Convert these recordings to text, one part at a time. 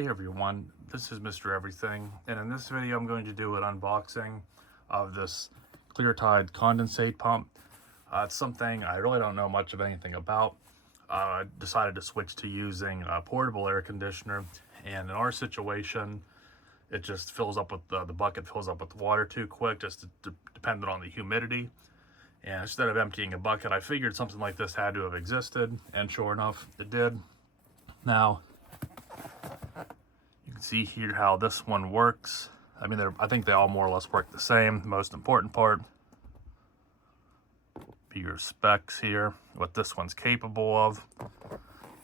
Hey everyone, this is Mr. Everything, and in this video I'm going to do an unboxing of this Cleartide condensate pump. It's something I really don't know much of anything about. I decided to switch to using a portable air conditioner, and in our situation it just fills up with the bucket fills up with water too quick, just dependent on the humidity. And instead of emptying a bucket, I figured something like this had to have existed, and sure enough it did. Now you can see here how this one works. I mean, I think they all more or less work the same. The most important part be your specs here, what this one's capable of.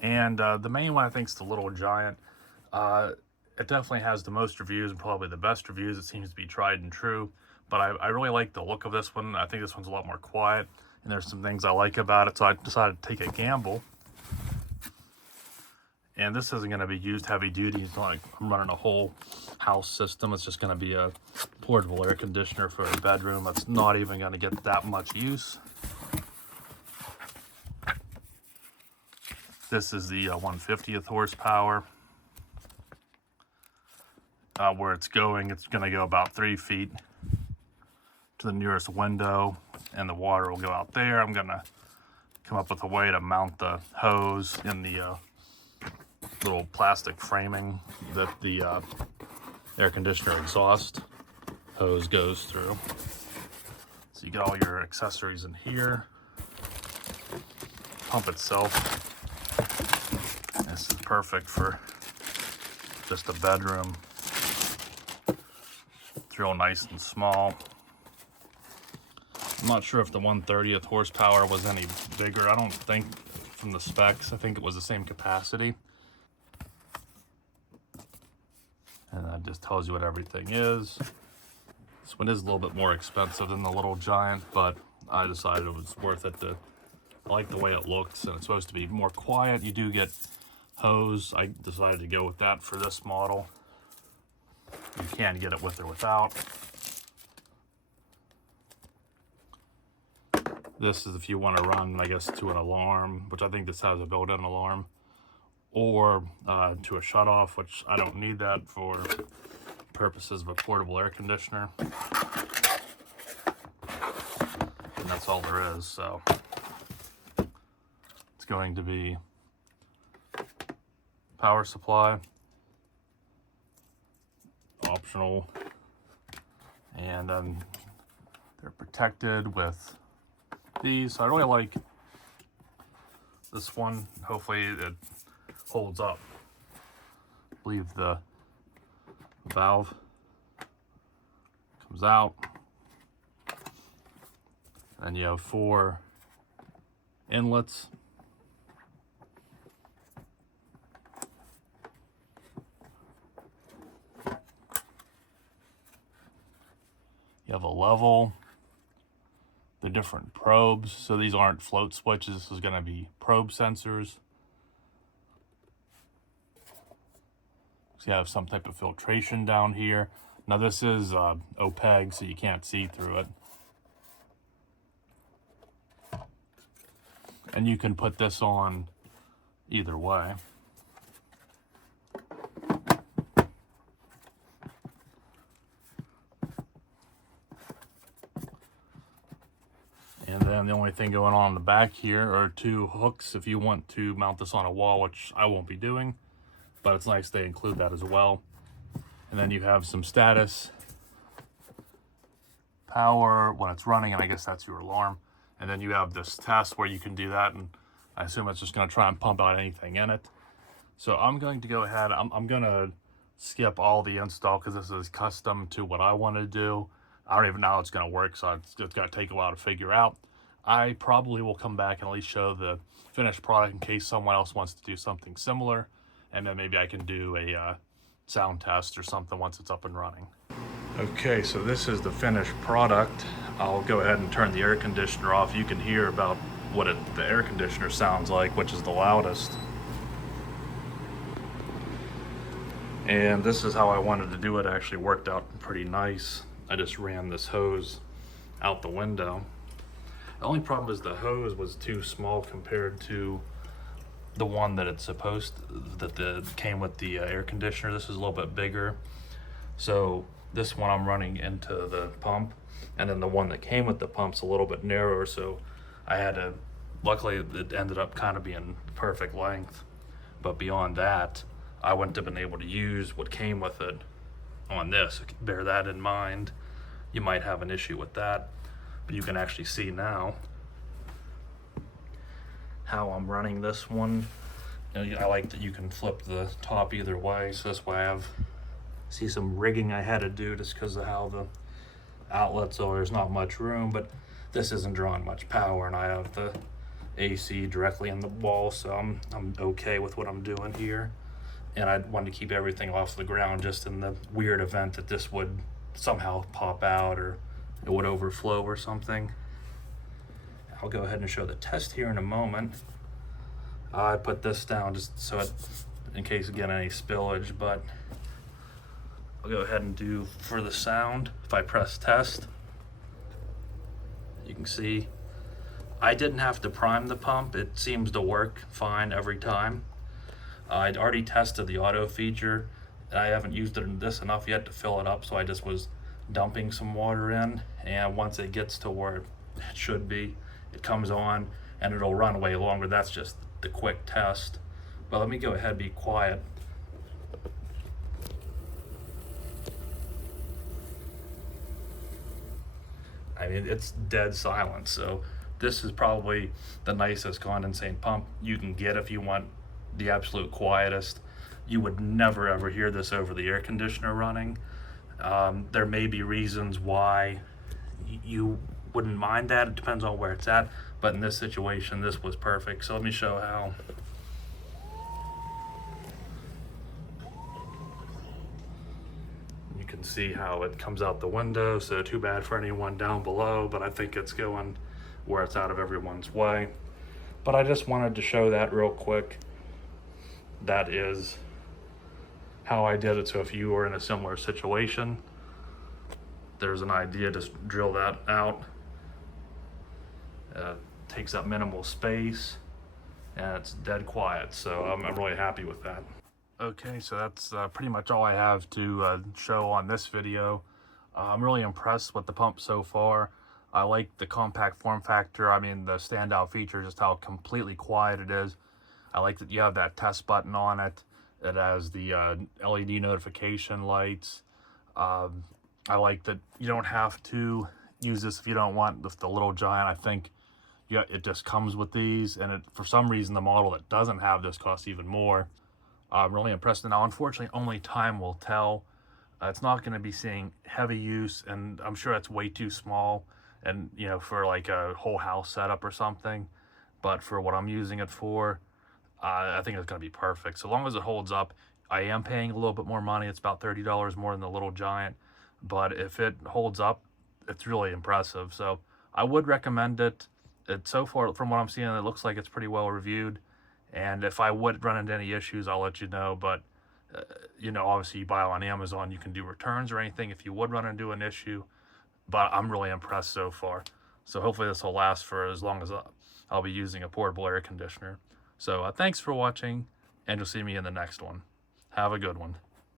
And the main one I think is the Little Giant. It definitely has the most reviews and probably the best reviews. It seems to be tried and true. But I really like the look of this one. I think this one's a lot more quiet, and there's some things I like about it, so I decided to take a gamble. And this isn't going to be used heavy duty. It's not like I'm running a whole house system. It's just going to be a portable air conditioner for a bedroom. That's not even going to get that much use. This is the 150th horsepower. Where it's going to go about 3 feet to the nearest window, and the water will go out there. I'm going to come up with a way to mount the hose in the little plastic framing that the air conditioner exhaust hose goes through. So you get all your accessories in here. Pump itself, this is perfect for just a bedroom. It's real nice and small. I'm not sure if the 130th horsepower was any bigger. I don't think from the specs. I think it was the same capacity. And that just tells you what everything is. This one is a little bit more expensive than the Little Giant, but I decided it was worth it. I like the way it looks, and it's supposed to be more quiet. You do get hose. I decided to go with that for this model. You can get it with or without. This is if you want to run, I guess, to an alarm, which I think this has a built-in alarm, or to a shutoff, which I don't need that for purposes of a portable air conditioner. And that's all there is. So it's going to be power supply, optional, and then they're protected with these. So I really like this one. Hopefully it holds up. I believe the valve comes out, and you have 4 inlets. You have a level, the different probes. So these aren't float switches. This is going to be probe sensors. So you have some type of filtration down here. Now this is opaque, so you can't see through it. And you can put this on either way. And then the only thing going on in the back here are 2 hooks if you want to mount this on a wall, which I won't be doing, but it's nice they include that as well. And then you have some status, power when it's running, and I guess that's your alarm. And then you have this test where you can do that, and I assume it's just going to try and pump out anything in it. So I'm going to go ahead, I'm going to skip all the install because this is custom to what I want to do. I don't even know how it's going to work, so it's going to take a while to figure out. I probably will come back and at least show the finished product in case someone else wants to do something similar, and then maybe I can do a sound test or something once it's up and running. Okay, so this is the finished product. I'll go ahead and turn the air conditioner off. You can hear about what the air conditioner sounds like, which is the loudest. And this is how I wanted to do it. It actually worked out pretty nice. I just ran this hose out the window. The only problem is the hose was too small compared to the one that came with the air conditioner. This is a little bit bigger. So this one I'm running into the pump, and then the one that came with the pump's a little bit narrower, so I had to, luckily it ended up kind of being perfect length. But beyond that, I wouldn't have been able to use what came with it on this. Bear that in mind. You might have an issue with that, but you can actually see now how I'm running this one. I like that you can flip the top either way, so that's why see some rigging I had to do just because of how the outlets are. There's not much room, but this isn't drawing much power, and I have the AC directly in the wall, so I'm okay with what I'm doing here. And I wanted to keep everything off the ground just in the weird event that this would somehow pop out or it would overflow or something. I'll go ahead and show the test here in a moment. I put this down just so in case again any spillage, but I'll go ahead and do for the sound. If I press test, you can see I didn't have to prime the pump. It seems to work fine every time. I'd already tested the auto feature. I haven't used this enough yet to fill it up, so I just was dumping some water in, and once it gets to where it should be, it comes on and it'll run way longer. That's just the quick test. But let me go ahead and be quiet. I mean, it's dead silent, so this is probably the nicest condensate pump you can get if you want the absolute quietest. You would never ever hear this over the air conditioner running. There may be reasons why you wouldn't mind that. It depends on where it's at, but in this situation, this was perfect. So let me show how. You can see how it comes out the window, so too bad for anyone down below, but I think it's going where it's out of everyone's way. But I just wanted to show that real quick. That is how I did it. So if you were in a similar situation, there's an idea. Just drill that out. Takes up minimal space, and it's dead quiet. So I'm really happy with that. Okay, so that's pretty much all I have to show on this video. I'm really impressed with the pump so far. I like the compact form factor. I mean, the standout feature, just how completely quiet it is. I like that you have that test button on it. It has the LED notification lights. I like that you don't have to use this if you don't want the little giant. I think it just comes with these, and for some reason the model that doesn't have this costs even more. I'm really impressed. Now, unfortunately, only time will tell. It's not going to be seeing heavy use, and I'm sure that's way too small, and for like a whole house setup or something. But for what I'm using it for, I think it's going to be perfect. So long as it holds up. I am paying a little bit more money. It's about $30 more than the little giant, but if it holds up, it's really impressive. So I would recommend it. So far, from what I'm seeing, it looks like it's pretty well reviewed. And if I would run into any issues, I'll let you know. But obviously you buy on Amazon, you can do returns or anything if you would run into an issue. But I'm really impressed so far. So hopefully this will last for as long as I'll be using a portable air conditioner. So thanks for watching, and you'll see me in the next one. Have a good one.